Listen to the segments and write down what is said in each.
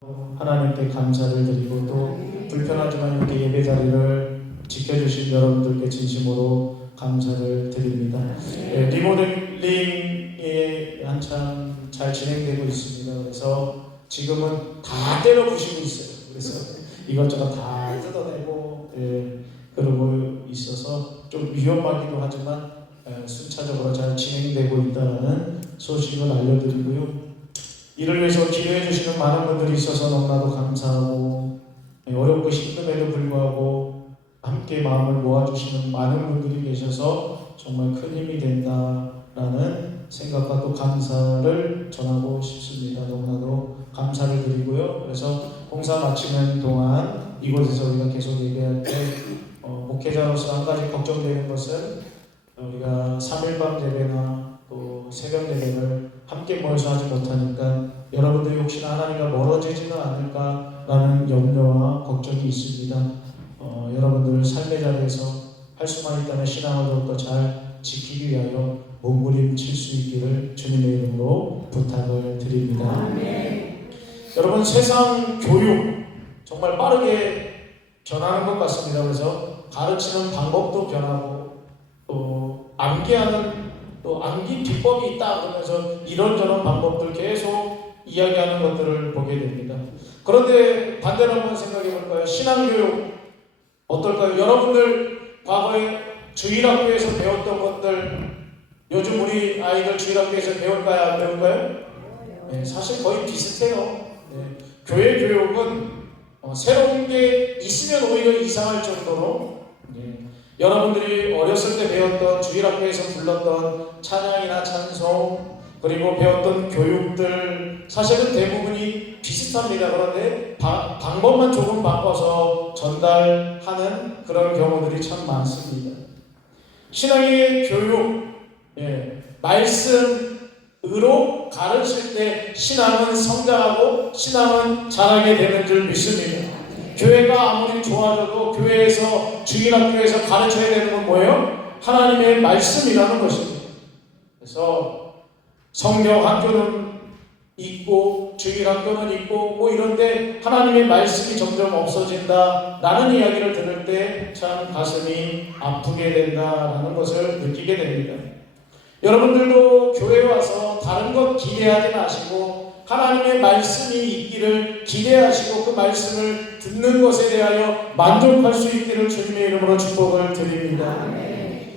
하나님께 감사를 드리고 또 불편하지만 이렇게 예배 자리를 지켜주신 여러분들께 진심으로 감사를 드립니다. 리모델링이 한참 잘 진행되고 있습니다. 그래서 지금은 다 때려 부시고 있어요. 그래서 이것저것 다 뜯어내고 그러고 있어서 좀 위험하기도 하지만 순차적으로 잘 진행되고 있다는 소식을 알려드리고요. 이를 위해서 기도해 주시는 많은 분들이 있어서 너무나도 감사하고, 어렵고 힘듦에도 불구하고 함께 마음을 모아주시는 많은 분들이 계셔서 정말 큰 힘이 된다라는 생각과 또 감사를 전하고 싶습니다. 너무나도 감사를 드리고요. 그래서 봉사 마치는 동안 이곳에서 우리가 계속 얘기할 때 목회자로서 한 가지 걱정되는 것은 우리가 3일밤 예배나 또 새벽 예배를 함께 모여서 하지 못하니까 여러분들이 혹시나 하나님과 멀어지지는 않을까라는 염려와 걱정이 있습니다. 여러분들 삶의 자리에서 할 수만 있다면 신앙을 더욱더 잘 지키기 위하여 몸부림칠 수 있기를 주님의 이름으로 부탁을 드립니다. 아멘. 여러분, 세상 교육 정말 빠르게 변하는 것 같습니다. 그래서 가르치는 방법도 변하고 또 암기 비법이 있다 그러면서 이런저런 방법들 계속 이야기하는 것들을 보게 됩니다. 그런데 반대로 한번 생각해 볼까요? 신앙교육 어떨까요? 여러분들 과거에 주일학교에서 배웠던 것들 요즘 우리 아이들 주일학교에서 배울까요? 안 배울까요? 네, 사실 거의 비슷해요. 네, 교회 교육은 새로운 게 있으면 오히려 이상할 정도로 여러분들이 어렸을 때 배웠던 주일학교에서 불렀던 찬양이나 찬송 그리고 배웠던 교육들 사실은 대부분이 비슷합니다. 그런데 방법만 조금 바꿔서 전달하는 그런 경우들이 참 많습니다. 신앙의 교육, 말씀으로 가르칠 때 신앙은 성장하고 신앙은 자라게 되는 줄 믿습니다. 교회가 아무리 좋아져도 교회에서 주일학교에서 가르쳐야 되는 건 뭐예요? 하나님의 말씀이라는 것입니다. 그래서 성경학교는 있고 주일학교는 있고 뭐 이런데 하나님의 말씀이 점점 없어진다라는 이야기를 들을 때 참 가슴이 아프게 된다라는 것을 느끼게 됩니다. 여러분들도 교회에 와서 다른 것 기대하지 마시고 하나님의 말씀이 있기를 기대하시고 그 말씀을 듣는 것에 대하여 만족할 수 있기를 주님의 이름으로 축복을 드립니다.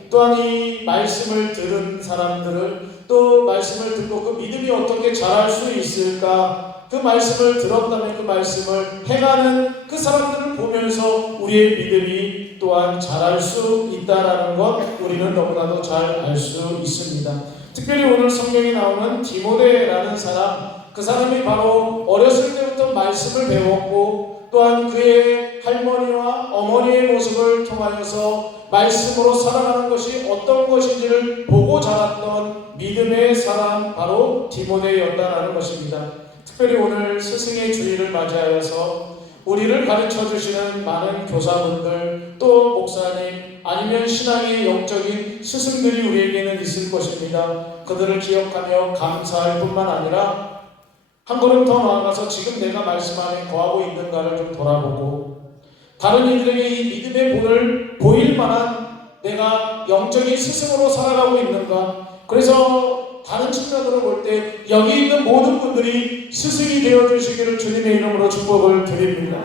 또한 이 말씀을 들은 사람들을 또 말씀을 듣고 그 믿음이 어떻게 자랄 수 있을까? 그 말씀을 들었다면 그 말씀을 행하는 그 사람들을 보면서 우리의 믿음이 또한 자랄 수 있다는 것 우리는 너무나도 잘 알 수 있습니다. 특별히 오늘 성경에 나오는 디모데라는 사람, 그 사람이 바로 어렸을 때부터 말씀을 배웠고 또한 그의 할머니와 어머니의 모습을 통하여서 말씀으로 살아가는 것이 어떤 것인지를 보고 자랐던 믿음의 사람 바로 디모데였다라는 것입니다. 특별히 오늘 스승의 주일을 맞이하여서 우리를 가르쳐 주시는 많은 교사분들 또 목사님 아니면 신앙의 영적인 스승들이 우리에게는 있을 것입니다. 그들을 기억하며 감사할 뿐만 아니라 한 걸음 더 나아가서 지금 내가 말씀 안에 거하고 있는가를 좀 돌아보고 다른 이들에게 이 믿음의 본을 보일 만한 내가 영적인 스승으로 살아가고 있는가. 그래서 다른 측면으로 볼 때 여기 있는 모든 분들이 스승이 되어주시기를 주님의 이름으로 축복을 드립니다.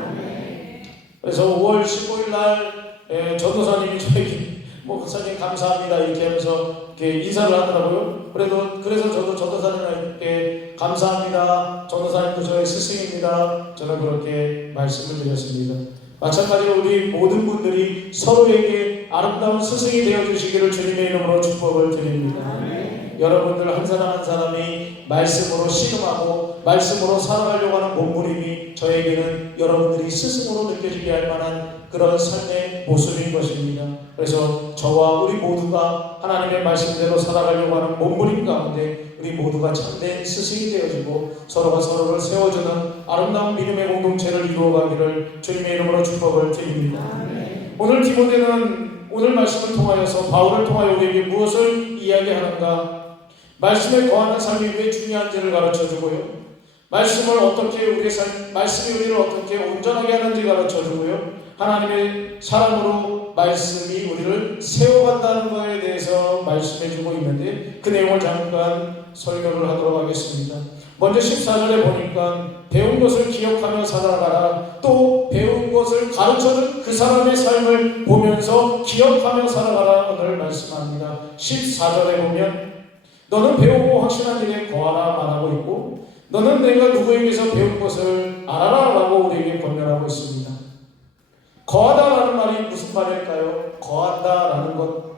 그래서 5월 15일 날 전도사님이 저에게 목사님 감사합니다 이렇게 하면서 이렇게 인사를 하더라고요. 그래서 저도 전도사님께 감사합니다. 전도사님도 저의 스승입니다. 저는 그렇게 말씀을 드렸습니다. 마찬가지로 우리 모든 분들이 서로에게 아름다운 스승이 되어주시기를 주님의 이름으로 축복을 드립니다. 여러분들 한 사람 한 사람이 말씀으로 씨름하고 말씀으로 살아가려고 하는 몸부림이 저에게는 여러분들이 스승으로 느껴지게 할 만한 그런 삶의 모습인 것입니다. 그래서 저와 우리 모두가 하나님의 말씀대로 살아가려고 하는 몸부림 가운데 우리 모두가 참된 스승이 되어지고 서로가 서로를 세워주는 아름다운 믿음의 공동체를 이루어가기를 주님의 이름으로 축복을 드립니다. 오늘 디모데는 오늘 말씀을 통하여서 바울을 통하여 우리에게 무엇을 이야기하는가? 말씀에 거하는 삶이 왜 중요한지를 가르쳐주고요. 말씀을 어떻게 말씀이 우리를 어떻게 온전하게 하는지 가르쳐 주고요. 하나님의 사랑으로 말씀이 우리를 세워간다는 것에 대해서 말씀해 주고 있는데 그 내용을 잠깐 설교를 하도록 하겠습니다. 먼저 14절에 보니까 배운 것을 기억하며 살아가라. 또 배운 것을 가르쳐준 그 사람의 삶을 보면서 기억하며 살아가라. 오늘 말씀합니다. 14절에 보면 너는 배우고 확신한 일에 거하라 말하고 있고 너는 내가 누구에게서 배운 것을 알아라 라고 우리에게 권면하고 있습니다. 거하다라는 말이 무슨 말일까요? 거한다라는 것.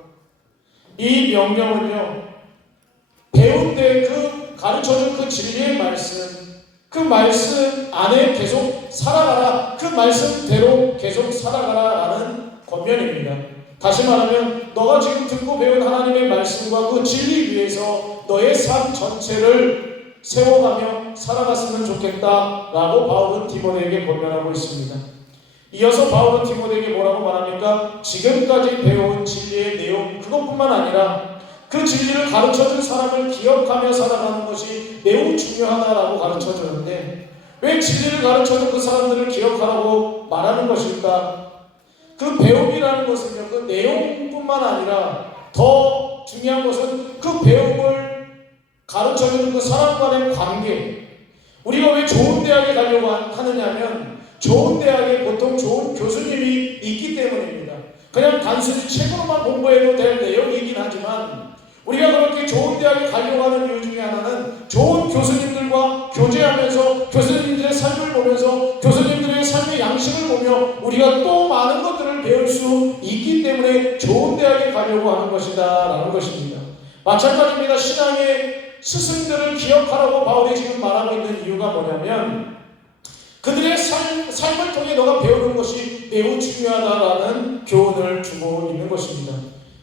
이 명령은요, 배운 때 그 가르쳐준 그 진리의 말씀, 그 말씀 안에 계속 살아가라, 그 말씀대로 계속 살아가라 라는 권면입니다. 다시 말하면 너가 지금 듣고 배운 하나님의 말씀과 그 진리 위에서 너의 삶 전체를 세워가며 살아갔으면 좋겠다라고 바울은 디모데에게 권면하고 있습니다. 이어서 바울은 디모데에게 뭐라고 말합니까? 지금까지 배운 진리의 내용 그것뿐만 아니라 그 진리를 가르쳐준 사람을 기억하며 살아가는 것이 매우 중요하다라고 가르쳐주는데 왜 진리를 가르쳐준 그 사람들을 기억하라고 말하는 것일까? 그 배움이라는 것은요, 그 내용뿐만 아니라 더 중요한 것은 그 배움을 가르쳐주는 그 사람과의 관계. 우리가 왜 좋은 대학에 가려고 하느냐면 좋은 대학에 보통 좋은 교수님이 있기 때문입니다. 그냥 단순히 책으로만 공부해도 될 내용이긴 하지만 우리가 그렇게 좋은 대학에 가려고 하는 이유 중에 하나는 좋은 교수님들과 교제하면서 교수님들의 삶을 보면서 교수님들의 삶의 양식을 보며 우리가 또 많은 것들을 배울 수 있기 때문에 좋은 대학에 가려고 하는 것이다 라는 것입니다. 마찬가지입니다. 신앙의 스승들을 기억하라고 바울이 지금 말하고 있는 이유가 뭐냐면 그들의 삶을 통해 너가 배우는 것이 매우 중요하다라는 교훈을 주고 있는 것입니다.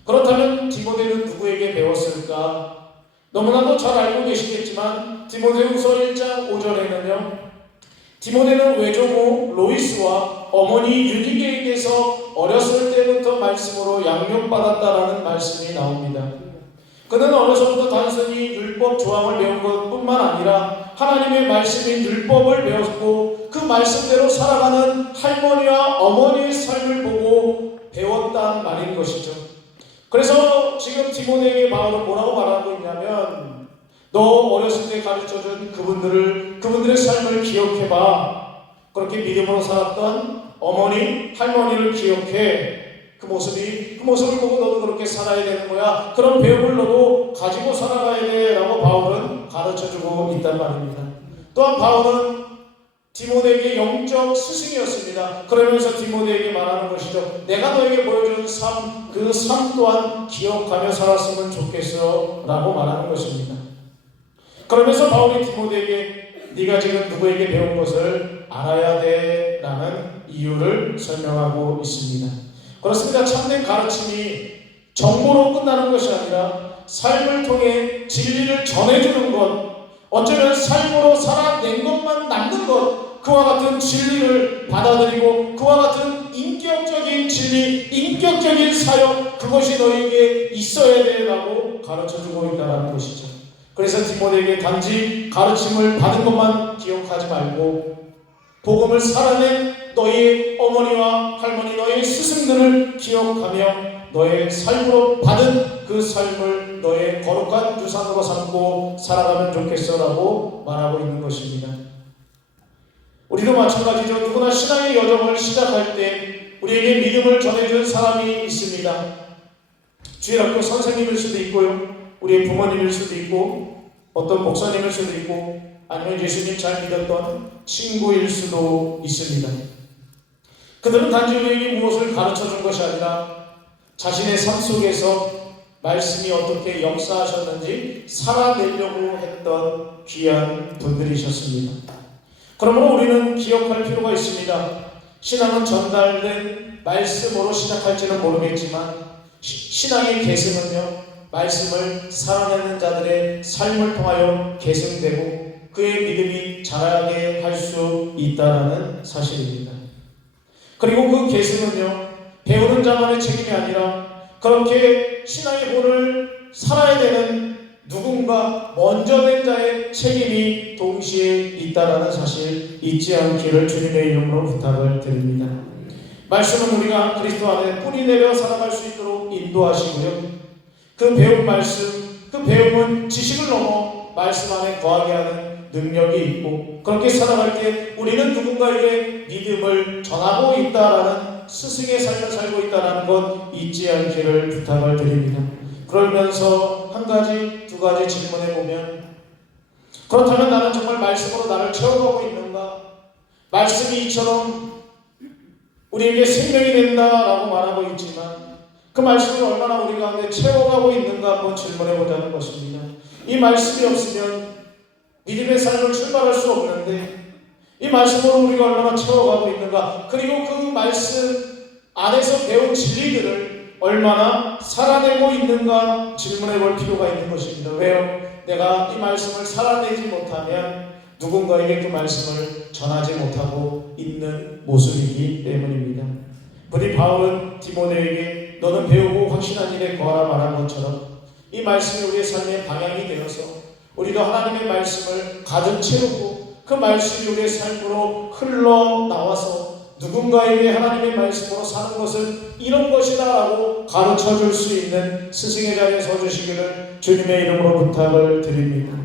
그렇다면 디모데는 누구에게 배웠을까? 너무나도 잘 알고 계시겠지만 디모데후서 1장 5절에는요. 디모데는 외조모 로이스와 어머니 유디게에게서 어렸을 때부터 말씀으로 양육받았다라는 말씀이 나옵니다. 그는 어려서부터 단순히 율법 조항을 배운 것뿐만 아니라 하나님의 말씀인 율법을 배웠고 그 말씀대로 살아가는 할머니와 어머니의 삶을 보고 배웠다는 말인 것이죠. 그래서 지금 디모데에게 바울은 뭐라고 말하고 있냐면 너 어렸을 때 가르쳐준 그분들의 삶을 기억해봐. 그렇게 믿음으로 살았던 어머니, 할머니를 기억해. 그 모습을 보고 너도 그렇게 살아야 되는 거야. 그런 배움을 너도 가지고 살아가야 돼 라고 바울은 가르쳐주고 있단 말입니다. 또한 바울은 디모데에게 영적 스승이었습니다. 그러면서 디모데에게 말하는 것이죠. 내가 너에게 보여준 삶, 그 삶 또한 기억하며 살았으면 좋겠어 라고 말하는 것입니다. 그러면서 바울이 디모데에게 네가 지금 누구에게 배운 것을 알아야 돼 라는 이유를 설명하고 있습니다. 그렇습니다. 참된 가르침이 정보로 끝나는 것이 아니라 삶을 통해 진리를 전해주는 것, 어쩌면 삶으로 살아낸 것만 남는 것, 그와 같은 진리를 받아들이고 그와 같은 인격적인 진리, 인격적인 사역, 그것이 너에게 있어야 되라고 가르쳐주고 있다는 것이죠. 그래서 디모데에게 단지 가르침을 받은 것만 기억하지 말고 복음을 살아낸 너의 어머니와 할머니, 너의 스승들을 기억하며 너의 삶으로 받은 그 삶을 너의 거룩한 유산으로 삼고 살아가면 좋겠어라고 말하고 있는 것입니다. 우리도 마찬가지죠. 누구나 신앙의 여정을 시작할 때 우리에게 믿음을 전해준 사람이 있습니다. 주일학교 선생님일 수도 있고요, 우리의 부모님일 수도 있고, 어떤 목사님일 수도 있고, 아니면 예수님 잘 믿었던 친구일 수도 있습니다. 그들은 단지 우리에게 무엇을 가르쳐준 것이 아니라 자신의 삶 속에서 말씀이 어떻게 역사하셨는지 살아내려고 했던 귀한 분들이셨습니다. 그러므로 우리는 기억할 필요가 있습니다. 신앙은 전달된 말씀으로 시작할지는 모르겠지만 신앙의 계승은요, 말씀을 살아내는 자들의 삶을 통하여 계승되고 그의 믿음이 자라게 할 수 있다는 사실입니다. 그리고 그 계승은요, 배우는 자만의 책임이 아니라 그렇게 신앙의 본을 살아야 되는 누군가 먼저 된 자의 책임이 동시에 있다라는 사실 잊지 않기를 주님의 이름으로 부탁을 드립니다. 말씀은 우리가 그리스도 안에 뿌리 내려 살아갈 수 있도록 인도하시고요. 그 배운 말씀, 그 배움은 지식을 넘어 말씀 안에 거하게 하는 능력이 있고, 그렇게 살아갈 때 우리는 누군가에게 믿음을 전하고 있다라는 스승의 삶을 살고 있다는 것 잊지 않기를 부탁을 드립니다. 그러면서 한 가지, 두 가지 질문해 보면, 그렇다면 나는 정말 말씀으로 나를 채워가고 있는가? 말씀이 이처럼 우리에게 생명이 된다라고 말하고 있지만 그 말씀을 얼마나 우리 가운데 채워가고 있는가 한번 질문해 보자는 것입니다. 이 말씀이 없으면 믿음의 삶을 출발할 수 없는데 이 말씀으로 우리가 얼마나 채워가고 있는가, 그리고 그 말씀 안에서 배운 진리들을 얼마나 살아내고 있는가 질문해 볼 필요가 있는 것입니다. 왜요? 내가 이 말씀을 살아내지 못하면 누군가에게 그 말씀을 전하지 못하고 있는 모습이기 때문입니다. 부디 바울은 디모데에게 너는 배우고 확신한 일에 거하라 말한 것처럼 이 말씀이 우리의 삶의 방향이 되어서 우리도 하나님의 말씀을 가득 채우고 그 말씀이 우리의 삶으로 흘러나와서 누군가에게 하나님의 말씀으로 사는 것은 이런 것이다 라고 가르쳐줄 수 있는 스승의 자리에 서주시기를 주님의 이름으로 부탁을 드립니다.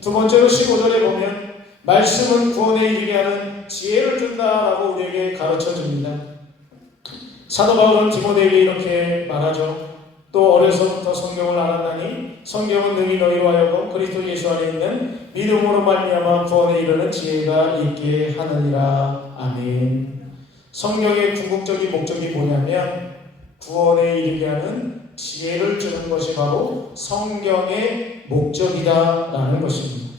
두 번째로 15절에 보면 말씀은 구원에 이르게 하는 지혜를 준다라고 우리에게 가르쳐줍니다. 사도 바울은 디모데에게 이렇게 말하죠. 또 어려서부터 성경을 알았나니 성경은 능히 너희로 하여금 그리스도 예수 안에 있는 믿음으로 말미암아 구원에 이르는 지혜가 있게 하느니라. 아멘. 성경의 궁극적인 목적이 뭐냐면 구원에 이르게 하는 지혜를 주는 것이 바로 성경의 목적이다라는 것입니다.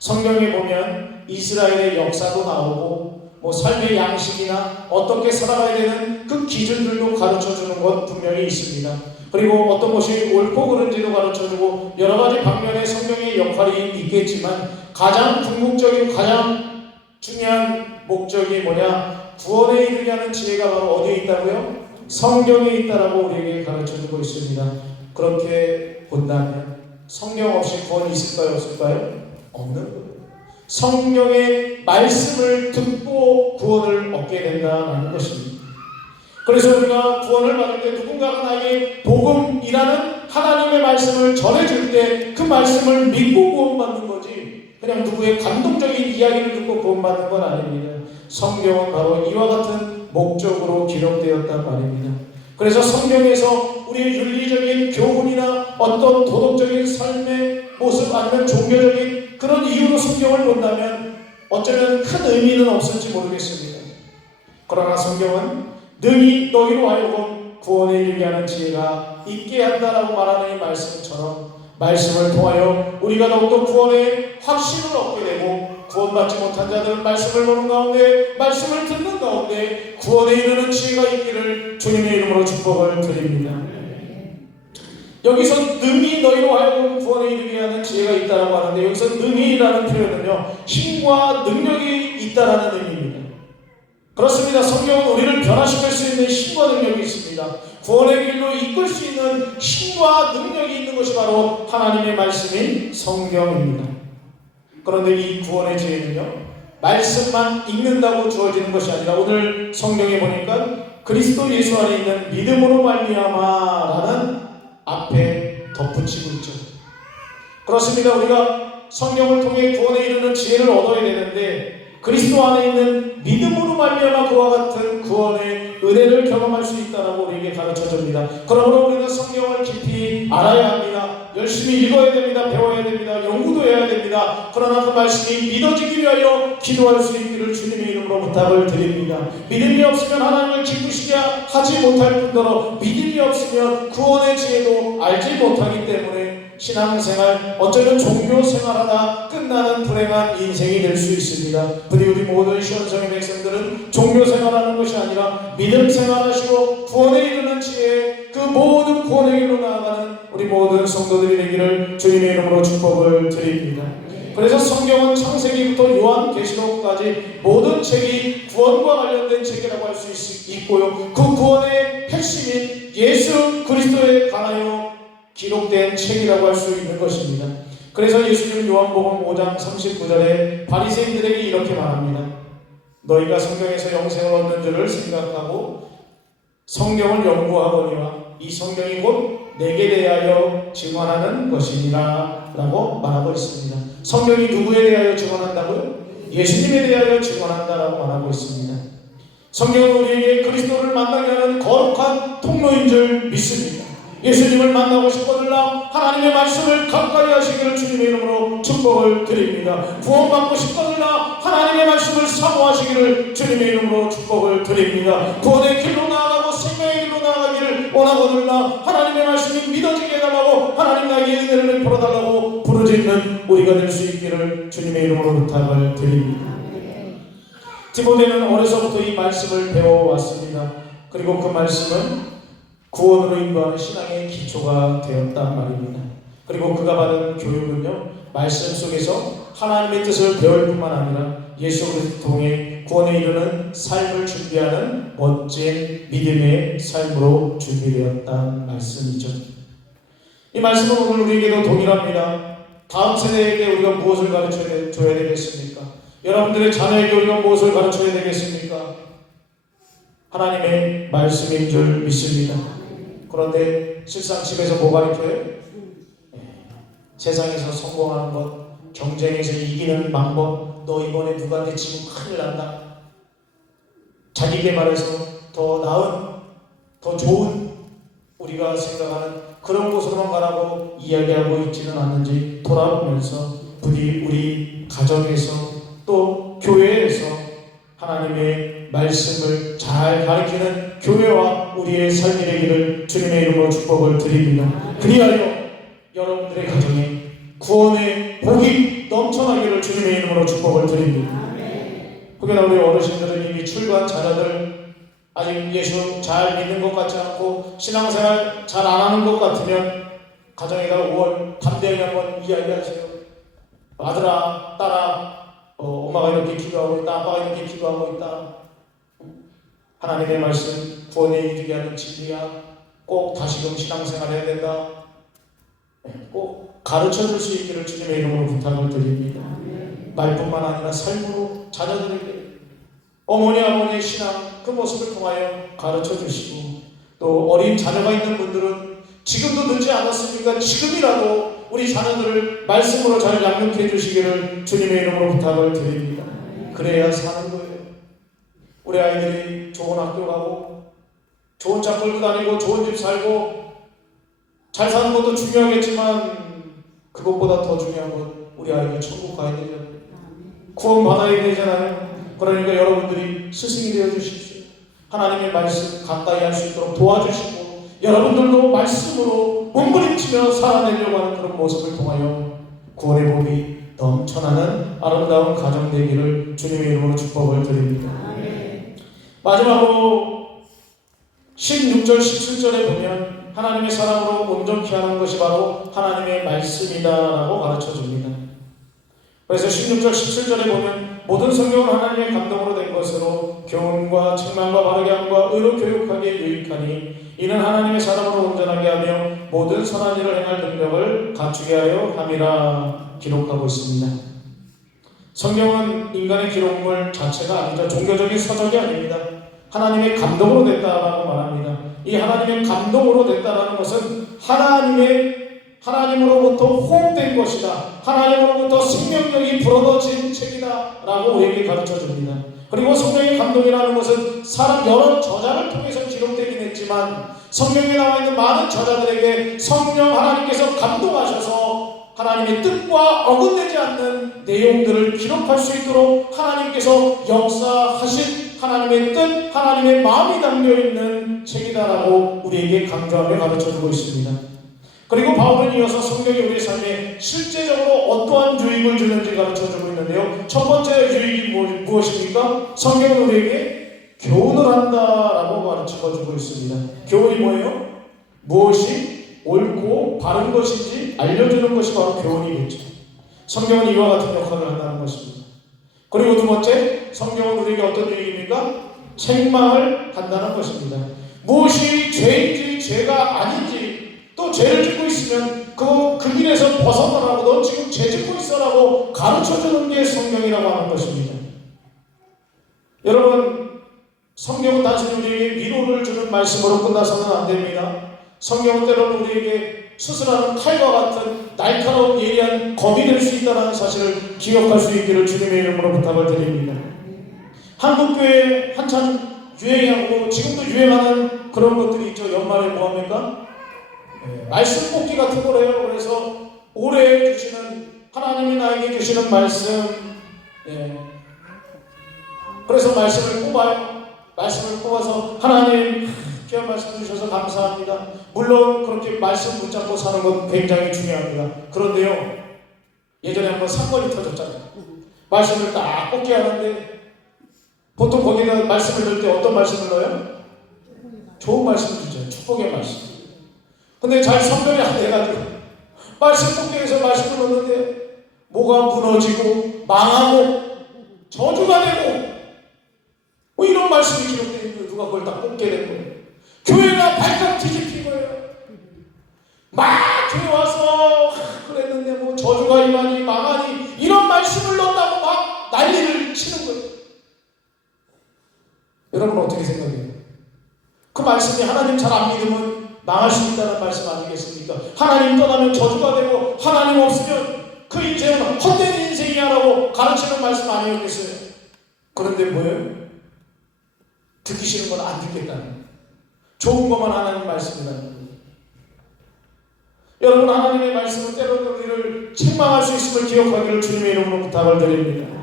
성경에 보면 이스라엘의 역사도 나오고 삶의 양식이나 어떻게 살아가야 되는 그 기준들도 가르쳐주는 것 분명히 있습니다. 그리고 어떤 것이 옳고 그른지도 가르쳐주고 여러 가지 방면의 성경의 역할이 있겠지만 가장 궁극적인 가장 중요한 목적이 뭐냐? 구원에 이르게 하는 지혜가 바로 어디에 있다고요? 성경에 있다라고 우리에게 가르쳐주고 있습니다. 그렇게 본다면 성경 없이 구원이 있을까요? 없을까요? 없는 거예요. 성경의 말씀을 듣고 구원을 얻게 된다는 것입니다. 그래서 우리가 구원을 받을 때 누군가가 나에게 복음이라는 하나님의 말씀을 전해줄 때 그 말씀을 믿고 구원받는 거지 그냥 누구의 감동적인 이야기를 듣고 구원받는 건 아닙니다. 성경은 바로 이와 같은 목적으로 기록되었단 말입니다. 그래서 성경에서 우리의 윤리적인 교훈이나 어떤 도덕적인 삶의 모습 아니면 종교적인 그런 이유로 성경을 본다면 어쩌면 큰 의미는 없을지 모르겠습니다. 그러나 성경은 능히 너희로 하여금 구원에 이르게 하는 지혜가 있게 한다라고 말하는 이 말씀처럼 말씀을 통하여 우리가 더욱더 구원의 확신을 얻게 되고 구원받지 못한 자들은 말씀을 보는 가운데 말씀을 듣는 가운데 구원에 이르는 지혜가 있기를 주님의 이름으로 축복을 드립니다. 여기서 능히 너희로 하여금 구원에 이르게 하는 지혜가 있다라고 하는데 여기서 능히라는 표현은요 힘과 능력이 있다라는 의미입니다. 그렇습니다. 성경은 우리를 변화시킬 수 있는 힘과 능력이 있습니다. 구원의 길로 이끌 수 있는 힘과 능력이 있는 것이 바로 하나님의 말씀인 성경입니다. 그런데 이 구원의 지혜는요 말씀만 읽는다고 주어지는 것이 아니라 오늘 성경에 보니까 그리스도 예수 안에 있는 믿음으로 말미암아라는 앞에 덧붙이고 있죠. 그렇습니다. 우리가 성경을 통해 구원에 이르는 지혜를 얻어야 되는데 그리스도 안에 있는 믿음으로 말미암아 그와 같은 구원의 은혜를 경험할 수 있다라고 우리에게 가르쳐줍니다. 그러므로 우리는 성경을 깊이 알아야 합니다. 열심히 읽어야 됩니다. 배워야 됩니다. 연구도 해야 됩니다. 그러나 그 말씀이 믿어지기 위하여 기도할 수 있기를 주님의 이름으로 부탁을 드립니다. 믿음이 없으면 하나님을 기쁘시게 하지 못할 뿐더러 믿음이 없으면 구원의 지혜도 알지 못하기 때문에 신앙생활, 어쩌면 종교생활하다 끝나는 불행한 인생이 될 수 있습니다. 부디 우리 모든 시온성의 백성들은 종교생활하는 것이 아니라 믿음생활하시고 구원에 이르는 지혜에 그 모든 구원의 길로 나아가는 우리 모든 성도들이 되기를 주님의 이름으로 축복을 드립니다. 그래서 성경은 창세기부터 요한계시록까지 모든 책이 구원과 관련된 책이라고 할 수 있고요. 그 구원의 핵심인 예수 그리스도에 관하여 기록된 책이라고 할 수 있는 것입니다. 그래서 예수님은 요한복음 5장 39절에 바리새인들에게 이렇게 말합니다. 너희가 성경에서 영생을 얻는 줄을 생각하고 성경을 연구하거니와 이 성경이 곧 내게 대하여 증언하는 것이니라 라고 말하고 있습니다. 성경이 누구에 대하여 증언한다고요? 예수님에 대하여 증언한다라고 말하고 있습니다. 성경은 우리에게 그리스도를 만나게 하는 거룩한 통로인 줄 믿습니다. 예수님을 만나고 싶거들라 하나님의 말씀을 가까이 하시기를 주님의 이름으로 축복을 드립니다. 구원받고 싶거들라 하나님의 말씀을 사모하시기를 주님의 이름으로 축복을 드립니다. 구원의 길로 나아가고 생명의 길로 나아가기를 원하거들라 하나님의 말씀이 믿어지게 해달라고 하나님 나에게 은혜를 베풀어달라고 부르짖는 우리가 될 수 있기를 주님의 이름으로 부탁을 드립니다. 디모데는 어려서부터 이 말씀을 배워왔습니다. 그리고 그 말씀은 구원으로 인도하는 신앙의 기초가 되었단 말입니다. 그리고 그가 받은 교육은요, 말씀 속에서 하나님의 뜻을 배울 뿐만 아니라 예수 그리스도 통해 구원에 이르는 삶을 준비하는 멋진 믿음의 삶으로 준비되었단 말씀이죠. 이 말씀은 오늘 우리에게도 동일합니다. 다음 세대에게 우리가 무엇을 가르쳐줘야 되겠습니까? 여러분들의 자녀에게 우리가 무엇을 가르쳐야 되겠습니까? 하나님의 말씀인 줄 믿습니다. 그런데 실상 집에서 뭐 가르쳐요? 세상에서 성공하는 것, 경쟁에서 이기는 방법, 너 이번에 누구한테 지금 큰일 난다. 자기 개발해서 더 나은, 더 좋은 우리가 생각하는 그런 곳으로만 가라고 이야기하고 있지는 않는지 돌아보면서 부디 우리 가정에서 또 교회에서 하나님의 말씀을 잘 가르치는 교회와 우리의 삶이 되기를 주님의 이름으로 축복을 드립니다. 그리하여 여러분들의 가정에 구원의 복이 넘쳐나기를 주님의 이름으로 축복을 드립니다. 혹여나 우리 어르신들은 이미 출가한 자녀들 아직 예수 잘 믿는 것 같지 않고 신앙생활 잘 안 하는 것 같으면 가정에다가 5월 담대하게 한번 이야기하세요. 아들아, 딸아, 엄마가 이렇게 기도하고 있다, 아빠가 이렇게 기도하고 있다. 하나님의 말씀 구원에 이르게 하는 진리야. 꼭 다시금 신앙생활 해야 된다. 꼭 가르쳐줄 수 있기를 주님의 이름으로 부탁을 드립니다. 말뿐만 아니라 삶으로 자녀들에게 어머니 아버지의 신앙 그 모습을 통하여 가르쳐주시고 또 어린 자녀가 있는 분들은 지금도 늦지 않았으니까 지금이라도 우리 자녀들을 말씀으로 잘 양육해 주시기를 주님의 이름으로 부탁을 드립니다. 그래야 사는 거예요. 우리 아이들이 좋은 학교 가고 좋은 차 끌고 다니고 좋은 집 살고 잘 사는 것도 중요하겠지만 그것보다 더 중요한 건 우리 아이가 천국 가야 되잖아요. 구원 받아야 되잖아요. 그러니까 여러분들이 스승이 되어 주십시오. 하나님의 말씀 가까이 할 수 있도록 도와주시고 여러분들도 말씀으로 몸부림치며 살아내려고 하는 그런 모습을 통하여 구원의 복이 넘쳐나는 아름다운 가정 되기를 주님의 이름으로 축복을 드립니다. 마지막으로 16절 17절에 보면 하나님의 사랑으로 온전케 하는 것이 바로 하나님의 말씀이다라고 가르쳐줍니다. 그래서 16절 17절에 보면 모든 성경은 하나님의 감동으로 된 것으로 교훈과 책망과 바르게 함과 의로 교육하기에 유익하니 이는 하나님의 사랑으로 온전하게 하며 모든 선한 일을 행할 능력을 갖추게 하여 함이라 기록하고 있습니다. 성경은 인간의 기록물 자체가 아니죠. 종교적인 서적이 아닙니다. 하나님의 감동으로 됐다라고 말합니다. 이 하나님의 감동으로 됐다라는 것은 하나님으로부터 호흡된 것이다. 하나님으로부터 생명력이 불어넣어진 책이다라고 우리에게 가르쳐줍니다. 그리고 성령의 감동이라는 것은 사람 여러 저자를 통해서 기록되긴 했지만 성경에 나와 있는 많은 저자들에게 성령 하나님께서 감동하셔서 하나님의 뜻과 어긋내지 않는 내용들을 기록할 수 있도록 하나님께서 역사하신 하나님의 뜻, 하나님의 마음이 담겨있는 책이다라고 우리에게 강조하며 가르쳐주고 있습니다. 그리고 바울은 이어서 성경이 우리 삶에 실제적으로 어떠한 유익을 주는지 가르쳐주고 있는데요. 첫 번째 유익이 무엇입니까? 성경은 우리에게 교훈을 한다라고 가르쳐주고 있습니다. 교훈이 뭐예요? 무엇이 옳고 바른 것인지 알려주는 것이 바로 교훈이겠죠. 성경은 이와 같은 역할을 한다는 것입니다. 그리고 두 번째, 성경은 우리에게 어떤 유익입니까? 책망을 한다는 것입니다. 무엇이 죄인지 죄가 아닌지 또 또 죄를 짓고 있으면 그 길에서 벗어나라고, 너 지금 죄 짓고 있어라고 가르쳐주는 게 성경이라고 하는 것입니다. 여러분, 성경은 단순히 우리에게 위로를 주는 말씀으로 끝나서는 안 됩니다. 성경은 때로는 우리에게 수술하는 칼과 같은 날카로운 예리한 검이 될 수 있다는 사실을 기억할 수 있기를 주님의 이름으로 부탁을 드립니다. 한국교회 한참 유행하고 지금도 유행하는 그런 것들이 있죠. 연말에 뭐합니까? 말씀 뽑기 같은 거래요. 그래서 올해 주시는, 하나님이 나에게 주시는 말씀, 그래서 말씀을 뽑아요. 말씀을 뽑아서 하나님 귀한 말씀 주셔서 감사합니다. 물론 그렇게 말씀 붙잡고 사는 건 굉장히 중요합니다. 그런데요, 예전에 한번 사건이 터졌잖아요. 말씀을 딱 뽑게 하는데 보통 거기다 말씀을 넣을 때 어떤 말씀을 넣어요? 좋은 말씀을 주죠. 축복의 말씀. 근데 잘 선별이 안 돼가지고 말씀 뽑기 위해서 말씀을 넣는데 뭐가 무너지고 망하고 저주가 되고 뭐 이런 말씀이 기록되어 있는데 누가 그걸 다 뽑게 된 거예요. 교회가 발칵 뒤집힌 거예요. 막 교회 와서 그랬는데 뭐 저주가 임하니 망하니 이런 말씀을 넣었다고 막 난리를 치는 거예요. 여러분 어떻게 생각해요? 그 말씀이 하나님 잘 안 믿으면 망할 수 있다는 말씀 아니겠습니까? 하나님 떠나면 저주가 되고 하나님 없으면 그 인생은 헛된 인생이야라고 가르치는 말씀 아니었겠어요? 그런데 뭐예요? 듣기 싫은 건 안 듣겠다는 거예요. 좋은 것만 하나님 말씀이라는 거예요. 여러분, 하나님의 말씀은 때로는 우리를 책망할 수 있음을 기억하기를 주님의 이름으로 부탁을 드립니다.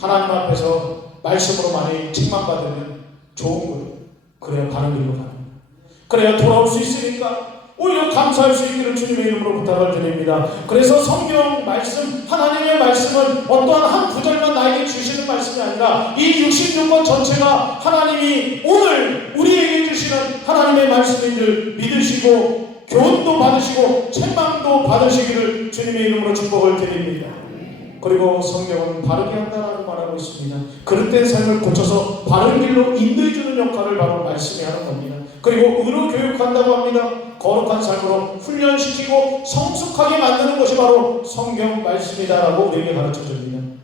하나님 앞에서 말씀으로 많이 책망받으면 좋은 거예요. 그래야 바른 길로 가는 거예요. 그래야 돌아올 수 있으니까 오히려 감사할 수 있기를 주님의 이름으로 부탁을 드립니다. 그래서 성경 말씀, 하나님의 말씀은 어떠한 한 구절만 나에게 주시는 말씀이 아니라 이 66권 전체가 하나님이 오늘 우리에게 주시는 하나님의 말씀인 줄 믿으시고 교훈도 받으시고 책망도 받으시기를 주님의 이름으로 축복을 드립니다. 그리고 성경은 바르게 한다라고 말하고 있습니다. 그릇된 삶을 고쳐서 바른 길로 인도해주는 역할을 바로 말씀이 하는 겁니다. 그리고 의로 교육한다고 합니다. 거룩한 삶으로 훈련시키고 성숙하게 만드는 것이 바로 성경 말씀이다라고 우리에게 가르쳐줍니다.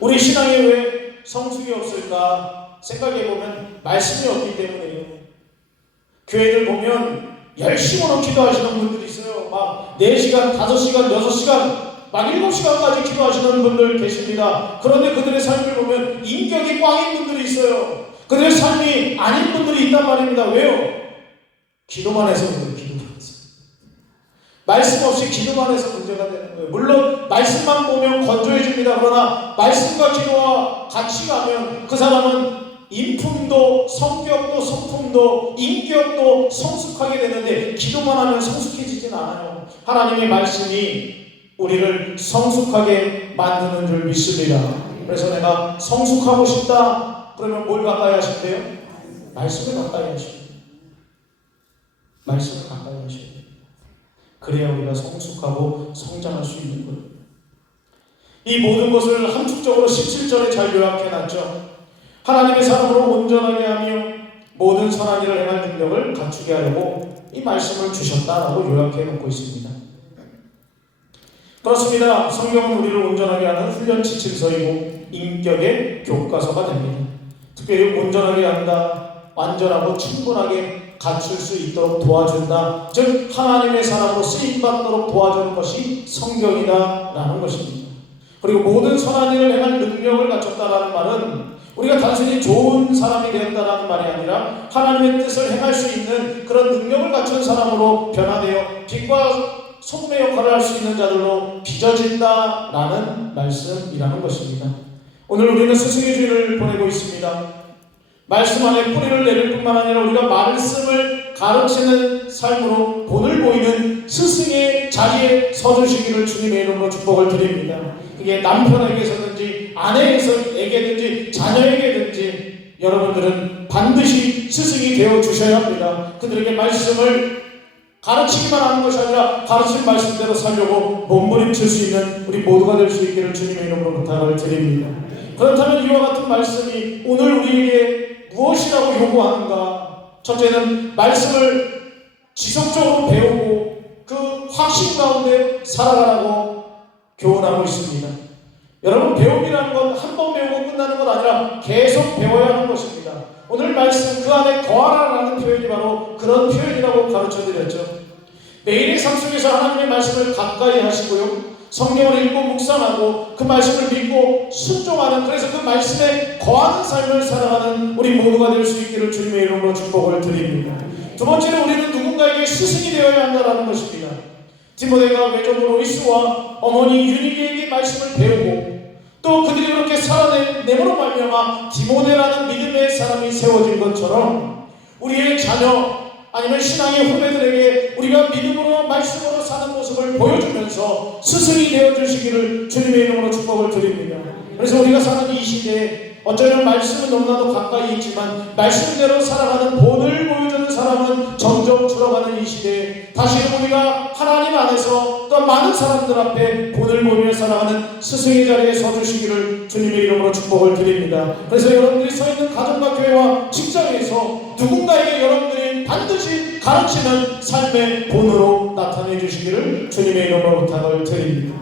우리 신앙에 왜 성숙이 없을까 생각해보면 말씀이 없기 때문이에요. 교회들 보면 열심으로 기도하시는 분들이 있어요. 막 4시간, 5시간, 6시간 막 7시간까지 기도하시는 분들 계십니다. 그런데 그들의 삶을 보면 인격이 꽝인 분들이 있어요. 그들의 삶이 아닌 분들이 있단 말입니다. 왜요? 기도만 해서 그래요. 기도만 해서. 말씀 없이 기도만 해서 문제가 되는 거예요. 물론 말씀만 보면 건조해집니다. 그러나 말씀과 기도와 같이 가면 그 사람은 인품도 성격도 성품도 인격도 성숙하게 되는데 기도만 하면 성숙해지진 않아요. 하나님의 말씀이 우리를 성숙하게 만드는 줄 믿습니다. 그래서 내가 성숙하고 싶다 그러면 뭘 가까이 하신대요? 말씀을 가까이 하셔요. 말씀을 가까이 하셔야 돼요. 그래야 우리가 성숙하고 성장할 수 있는 거예요. 이 모든 것을 함축적으로 17절에 잘 요약해놨죠. 하나님의 사람으로 온전하게 하며 모든 선한 일을 행할 능력을 갖추게 하려고 이 말씀을 주셨다라고 요약해놓고 있습니다. 그렇습니다. 성경은 우리를 온전하게 하는 훈련 지침서이고 인격의 교과서가 됩니다. 특별히 온전하게 한다, 완전하고 충분하게 갖출 수 있도록 도와준다. 즉 하나님의 사람으로 쓰임받도록 도와주는 것이 성경이다라는 것입니다. 그리고 모든 선한 일을 행할 능력을 갖췄다라는 말은 우리가 단순히 좋은 사람이 되었다라는 말이 아니라 하나님의 뜻을 행할 수 있는 그런 능력을 갖춘 사람으로 변화되어 빛과 소금의 역할을 할 수 있는 자들로 빚어진다라는 말씀이라는 것입니다. 오늘 우리는 스승의 주일을 보내고 있습니다. 말씀 안에 뿌리를 내릴 뿐만 아니라 우리가 말씀을 가르치는 삶으로 본을 보이는 스승의 자리에 서주시기를 주님의 이름으로 축복을 드립니다. 그게 남편에게서든지 아내에게든지 자녀에게든지 여러분들은 반드시 스승이 되어 주셔야 합니다. 그들에게 말씀을 가르치기만 하는 것이 아니라 가르친 말씀대로 살려고 몸부림칠 수 있는 우리 모두가 될 수 있기를 주님의 이름으로 부탁을 드립니다. 그렇다면 이와 같은 말씀이 오늘 우리에게 무엇이라고 요구하는가? 첫째는 말씀을 지속적으로 배우고 그 확신 가운데 살아가라고 교훈하고 있습니다. 여러분, 배움이라는 건 한 번 배우고 끝나는 것 아니라 계속 배워야 하는 것입니다. 오늘 말씀 그 안에 거하라라는 표현이 바로 그런 표현이라고 가르쳐드렸죠. 매일의 삶 속에서 하나님의 말씀을 가까이 하시고요, 성경을 읽고 묵상하고 그 말씀을 믿고 순종하는, 그래서 그 말씀에 거하는 삶을 살아가는 우리 모두가 될 수 있기를 주님의 이름으로 축복을 드립니다. 두 번째는 우리는 누군가에게 스승이 되어야 한다는 것입니다. 디모데가 외조부 로이스와 어머니 유니게에게 말씀을 배우고 또 그들이 그렇게 살아내므로 말미암아 디모데라는 믿음의 사람이 세워진 것처럼 우리의 자녀 아니면 신앙의 후배들에게 우리가 믿음으로 말씀으로 사는 모습을 보여주면서 스승이 되어주시기를 주님의 이름으로 축복을 드립니다. 그래서 우리가 사는 이 시대에 어쩌면 말씀은 너무나도 가까이 있지만 말씀대로 살아가는 본을 보여주는 사람은 점점 줄어가는 이 시대에 다시는 우리가 하나님 안에서 또 많은 사람들 앞에 본을 보이며 살아가는 스승의 자리에 서주시기를 주님의 이름으로 축복을 드립니다. 그래서 여러분들이 서 있는 가정과 교회와 직장에서 누군가에게 여러분들이 반드시 가르치는 삶의 본으로 나타내 주시기를 주님의 이름으로 부탁을 드립니다.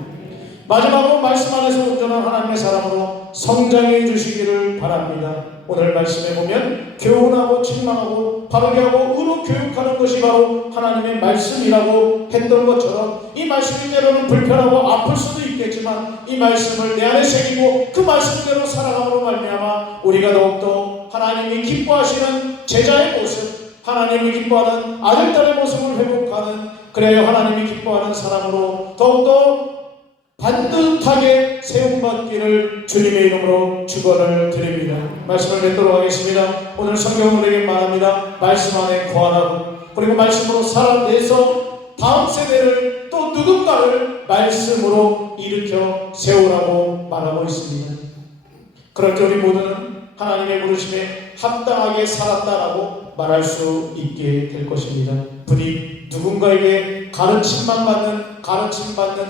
마지막으로 말씀 안에서 온전한 하나님의 사람으로 성장해 주시기를 바랍니다. 오늘 말씀에 보면 교훈하고 책망하고 바르게 하고 의로 교육하는 것이 바로 하나님의 말씀이라고 했던 것처럼 이 말씀이 때로는 불편하고 아플 수도 있겠지만 이 말씀을 내 안에 새기고 그 말씀대로 살아감으로 말미암아 우리가 더욱더 하나님이 기뻐하시는 제자의 모습, 하나님이 기뻐하는 아들, 딸의 모습을 회복하는, 그래야 하나님이 기뻐하는 사람으로 더욱더 반듯하게 세움받기를 주님의 이름으로 축원을 드립니다. 말씀을 맺도록 하겠습니다. 오늘 성경은 우리에게 말합니다. 말씀 안에 거하라고, 그리고 말씀으로 살아내서 다음 세대를 또 누군가를 말씀으로 일으켜 세우라고 말하고 있습니다. 그럴 때 우리 모두는 하나님의 부르심에 합당하게 살았다라고 말할 수 있게 될 것입니다. 부디 누군가에게 가르침받는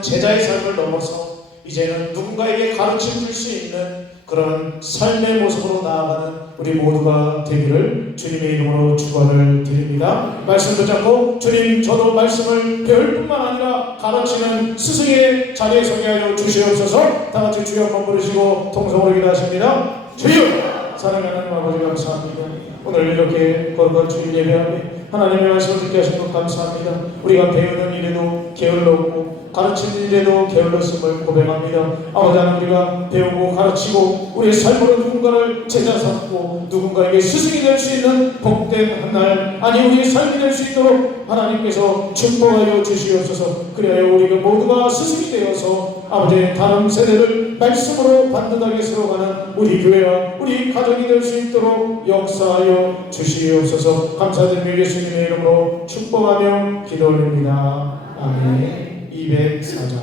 제자의 삶을 넘어서 이제는 누군가에게 가르침 줄 수 있는 그런 삶의 모습으로 나아가는 우리 모두가 되기를 주님의 이름으로 축원을 드립니다. 말씀 붙잡고 주님, 저도 말씀을 배울 뿐만 아니라 가르치는 스승의 자리에 서게 하여 주시옵소서. 다 같이 주여 한번 부르시고 통성으로 기도하십니다. 주여! 사랑하는 아버지 감사합니다. 오늘 이렇게 거룩한 주일 예배하며 하나님의 말씀을 듣게 하신 것 감사합니다. 우리가 배우는 일에도 게을렀고 가르치는 일에도 게을렀음을 고백합니다. 아버지 하나님, 우리가 배우고 가르치고 우리의 삶으로 누군가를 제자 삼고 누군가에게 스승이 될 수 있는 복된 한날, 아니 우리의 삶이 될 수 있도록 하나님께서 축복하여 주시옵소서. 그래야 우리가 모두가 스승이 되어서 아버지 다른 세대를 말씀으로 반듯하게 세워가는 우리 교회와 우리 가정이 될 수 있도록 역사하여 주시옵소서. 감사드리며 예수님의 이름으로 축복하며 기도 올립니다. 아멘. 204장.